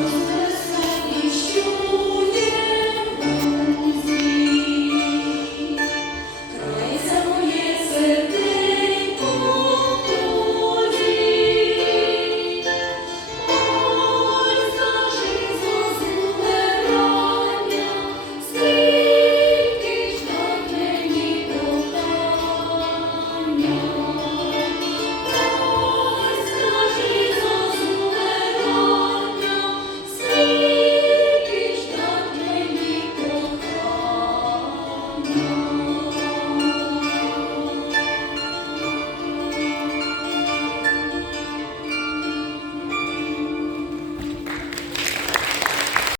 Thank you.